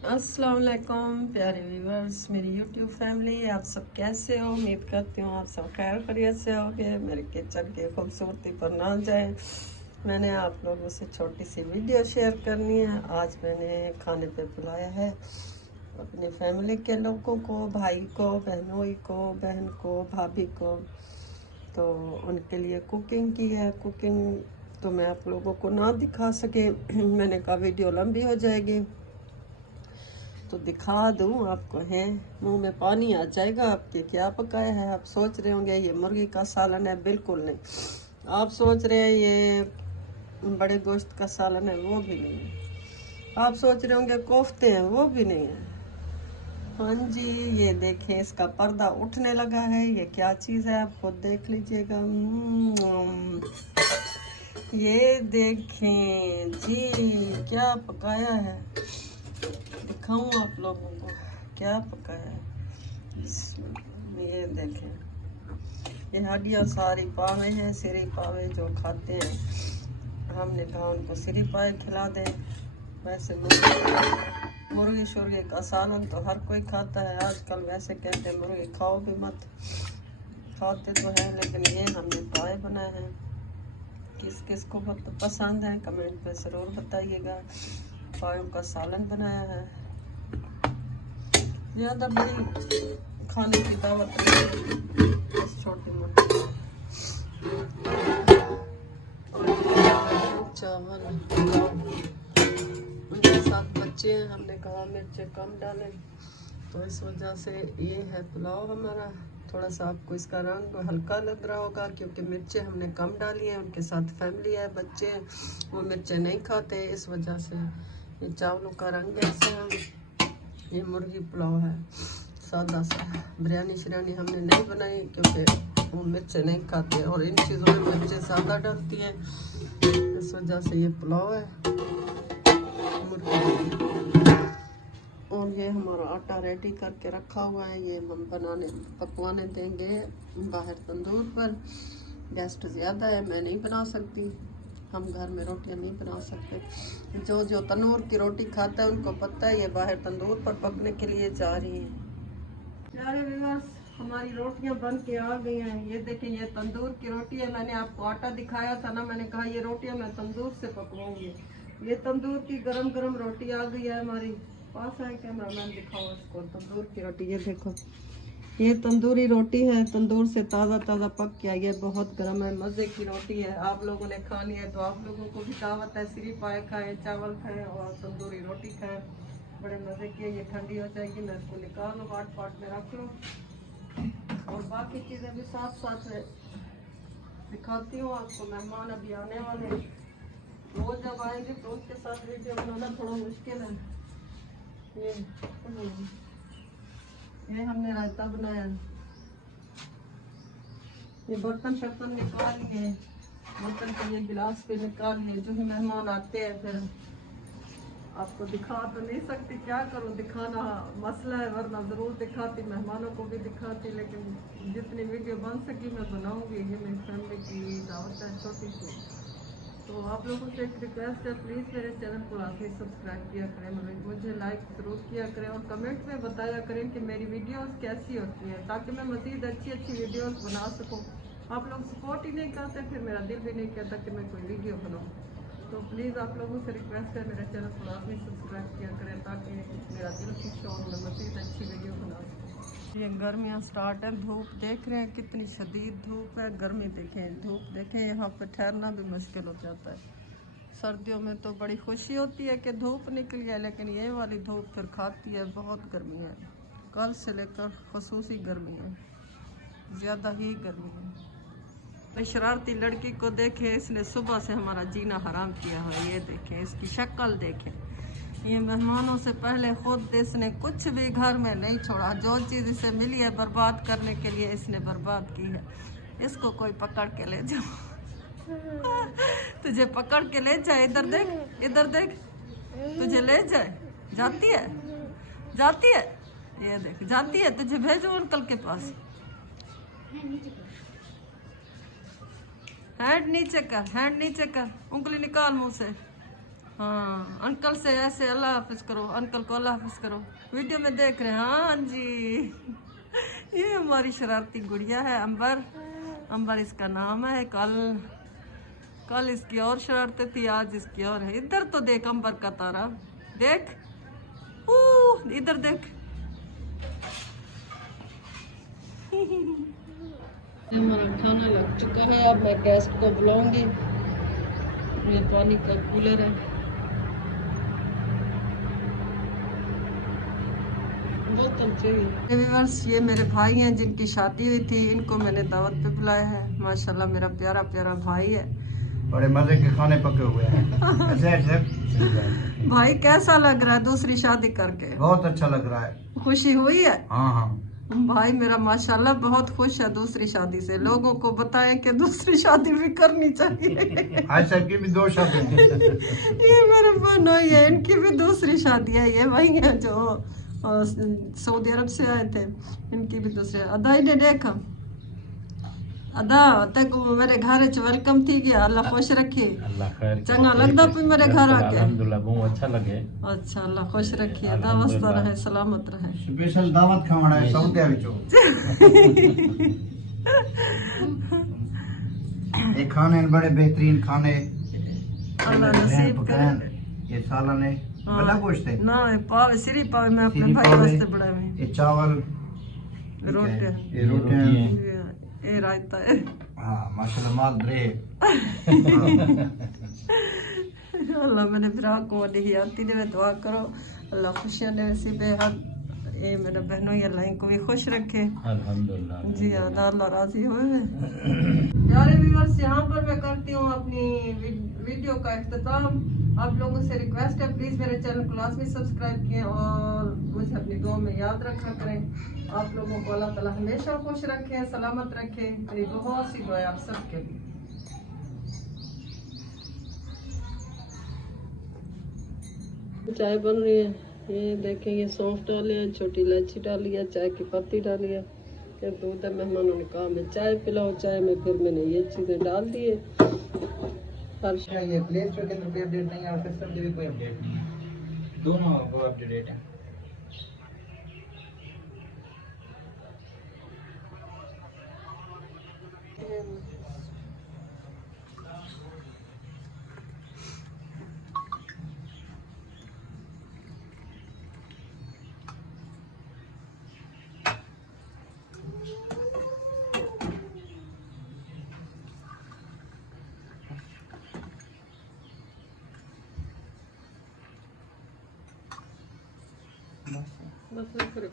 अस्सलाम वालेकुम प्यारे व्यूवर्स, मेरी यूट्यूब फैमिली, आप सब कैसे हो? उम्मीद करती हूँ आप सब खैर खैरियत से होगे। मेरे किचन की खूबसूरती पर ना जाए, मैंने आप लोगों से छोटी सी वीडियो शेयर करनी है। आज मैंने खाने पे बुलाया है अपनी फैमिली के लोगों को, भाई को, बहनोई को, बहन को, भाभी को। तो उनके लिए कुकिंग की है। कुकिंग तो मैं आप लोगों को ना दिखा सके, मैंने कहा वीडियो लंबी हो जाएगी तो दिखा दूं आपको। है मुंह में पानी आ जाएगा आपके। क्या पकाया है? आप सोच रहे होंगे ये मुर्गी का सालन है। बिल्कुल नहीं। आप सोच रहे हैं ये बड़े गोश्त का सालन है, वो भी नहीं है। आप सोच रहे होंगे कोफ्ते हैं, वो भी नहीं है। हाँ जी, ये देखें, इसका पर्दा उठने लगा है। ये क्या चीज़ है आप खुद देख लीजिएगा। ये देखें जी, क्या पकाया है, दिखाऊं आप लोगों को क्या पकाया है। ये देखें, ये हड्डियाँ सारी पावे हैं, सिरी पावे जो खाते हैं। हमने कहा उनको सिरी पाए खिला दें। वैसे मुर्गी शुर्गी का सालन तो हर कोई खाता है आजकल। वैसे कहते हैं मुर्गी खाओ भी मत, खाते तो है, लेकिन ये हमने पाए बनाए हैं। किस किस को पसंद है कमेंट पे ज़रूर बताइएगा। पायों का सालन बनाया है। ज़्यादा बड़ी खाने की दावत बस छोटी मोटी। चावल उनके साथ बच्चे हैं, हमने कहा मिर्चें कम डालें, तो इस वजह से ये है पुलाव हमारा। थोड़ा सा आपको इसका रंग हल्का लग रहा होगा क्योंकि मिर्चें हमने कम डाली हैं। उनके साथ फैमिली है, बच्चे हैं, वो मिर्चें नहीं खाते, इस वजह से ये चावलों का रंग ऐसा है। ये मुर्गी पुलाव है सादा सा। बिरयानी शिरयानी हमने नहीं बनाई क्योंकि वो मिर्चें नहीं खाते और इन चीज़ों में मिर्चें ज़्यादा डलती हैं, इस वजह से ये पुलाव है मुर्गी। और ये हमारा आटा रेडी करके रखा हुआ है, ये हम पकवाने देंगे बाहर तंदूर पर। गेस्ट ज़्यादा है, मैं नहीं बना सकती, हम घर में रोटियां नहीं बना सकते। जो जो तंदूर की रोटी खाता है उनको पता है ये बाहर तंदूर पर पकने के लिए जा रही हैं। प्यारे व्यूअर्स, हमारी रोटियां बन के आ गई हैं। ये देखें, ये तंदूर की रोटी है। मैंने आपको आटा दिखाया था ना, मैंने कहा ये रोटियां मैं तंदूर से पकवाऊंगी। ये तंदूर की गरम गरम रोटी आ गई है हमारी पास। है कैमरामैन, दिखाओ इसको तंदूर की रोटी। ये देखो, ये तंदूरी रोटी है, तंदूर से ताज़ा ताज़ा पक के आई है, बहुत गर्म है, मज़े की रोटी है। आप लोगों ने खानी है तो आप लोगों को भी दावत है। सिरी पाए खाएं, चावल खाएं और तंदूरी रोटी खाएं, बड़े मज़े की है। ये ठंडी हो जाएगी, मैं इसको निकाल लो, हॉट पॉट में रख लो और बाकी चीज़ें भी साथ साथ दिखाती हूँ आपको। मेहमान अभी आने वाले हैं, वो जब आएंगे तो उनके साथ वीडियो बनाना थोड़ा मुश्किल है। ये हमने रायता बनाया। ये बर्तन शर्तन निकाल लिए, बर्तन के ये गिलास पे निकाल लिए। जो ही मेहमान आते हैं फिर आपको दिखा तो नहीं सकती, क्या करूं, दिखाना मसला है, वरना ज़रूर दिखाती, मेहमानों को भी दिखाती, लेकिन जितनी वीडियो बन सकी मैं बनाऊंगी। ये मेरी फैमिली की दावत है छोटी सी। तो आप लोगों से एक रिक्वेस्ट है, प्लीज़ मेरे चैनल को आके सब्सक्राइब किया करें, मुझे लाइक ज़रूर किया करें और कमेंट में बताया करें कि मेरी वीडियोस कैसी होती हैं, ताकि मैं मज़ीद अच्छी अच्छी वीडियोस बना सकूं। आप लोग सपोर्ट ही नहीं करते, फिर मेरा दिल भी नहीं कहता कि मैं कोई वीडियो बनाऊँ। तो प्लीज़ आप लोगों से रिक्वेस्ट है, मेरे चैनल को आके सब्सक्राइब किया करें ताकि मेरा दिल खुश हो और मैं मज़ीद अच्छी वीडियो बना सकूँ। ये गर्मियाँ स्टार्ट है, धूप देख रहे हैं कितनी शदीद धूप है। गर्मी देखें, धूप देखें, यहाँ पे ठहरना भी मुश्किल हो जाता है। सर्दियों में तो बड़ी खुशी होती है कि धूप निकली है, लेकिन ये वाली धूप फिर खाती है। बहुत गर्मी है, कल से लेकर खसूसी गर्मी है, ज़्यादा ही गर्मी है। शरारती लड़की को देखें, इसने सुबह से हमारा जीना हराम किया है। ये देखें, इसकी शक्ल देखें। ये मेहमानों से पहले खुद इसने कुछ भी घर में नहीं छोड़ा, जो चीज़ इसे मिली है बर्बाद करने के लिए इसने बर्बाद की है। इसको कोई पकड़ के ले जाओ, तुझे पकड़ के ले जाए, इधर देख, इधर देख, तुझे ले जाए, जाती है, जाती है, ये देख जाती है, तुझे भेजो अंकल के पास। हैंड नीचे कर, हैंड नीचे कर, उंगली निकाल मुंह से। हाँ अंकल से ऐसे अल्लाह हाफिज करो, अंकल को अल्लाह हाफिज करो। वीडियो में देख रहे हैं। हाँ जी ये हमारी शरारती गुड़िया है अंबर। अंबर इसका नाम है। कल इसकी और शरारतें थी, आज इसकी और है। इधर तो देख अंबर का तारा, देख इधर देख। हमारा खाना लग चुका है, अब मैं गेस्ट को बुलाऊंगी। ये पानी का कूलर है, बोतल चाहिए। व्यूअर्स ये मेरे भाई हैं जिनकी शादी हुई थी, इनको मैंने दावत पे बुलाया है। माशाल्लाह मेरा प्यारा प्यारा भाई है, बड़े मजे के खाने पके हुए हैं। ऐसे भाई कैसा लग रहा है दूसरी शादी करके? बहुत अच्छा लग रहा है। खुशी हुई है? हाँ हाँ भाई मेरा माशाल्लाह बहुत खुश है दूसरी शादी से। लोगों को बताएं कि दूसरी शादी भी करनी चाहिए। आज सबकी भी 2 शादी हैं। ये मेरे बहनोई है, इनकी भी दूसरी शादी है। ये भाई हैं जो सऊदी अरब से आए थे, इनकी भी दूसरी। अदा ने देखा अदा तक मेरे घर च वेलकम थी गया। अल्लाह खुश रखे, अल्लाह खैर चंगा लगदा पे मेरे घर आके। अल्हम्दुलिल्लाह बहुत अच्छा लगे। अच्छा अल्लाह खुश रखे, अदा वस्ता रहे, सलामत रहे। स्पेशल दावत खावना है सऊदी विचों। ये खाने बड़े बेहतरीन खाने अल्लाह नसीब करे। ये सालन है बड़ा गोश्त है ना पाव सिरी पाव मैं अपने सिरी भाई पाव है। वास्ते बनाए हुए। ये चावल रोटियां, ये रोटियां ये रायता है। हाँ माशाल्लाह माल ब्रे। अल्लाह मैंने भरा को दी आती दे दुआ करो, अल्लाह खुशियां दे नसीबे हर। ये मेरे बहनों ये अल्लाह इनको भी खुश रखे। अल्हम्दुलिल्लाह जी अल्लाह राजी होए। प्यारे व्यूअर्स यहाँ पर मैं करती हूँ अपनी वीडियो का इख्तिताम। आप लोगों से रिक्वेस्ट है प्लीज़ मेरे चैनल को लाजमी सब्सक्राइब करें और मुझे अपनी दुआ में याद रखा करें। आप लोगों को अल्लाह ताला हमेशा खुश रखे, सलामत रखे। मेरी बहुत सी दुआ है आप सबके लिए। चाय बन रही है, ये देखें। ये सौंफ डाली है, छोटी इलायची डाली है, चाय की पत्ती डाली है। ये दूध है, मेहमानों ने कहा मैं चाय पिलाओ, चाय में फिर मैंने ये चीज़ें डाल दी है। ये प्ले स्टोर के अंदर कोई अपडेट नहीं है और सिस्टम पे भी कोई अपडेट नहीं है, दोनों वो अपडेट है। बस फिर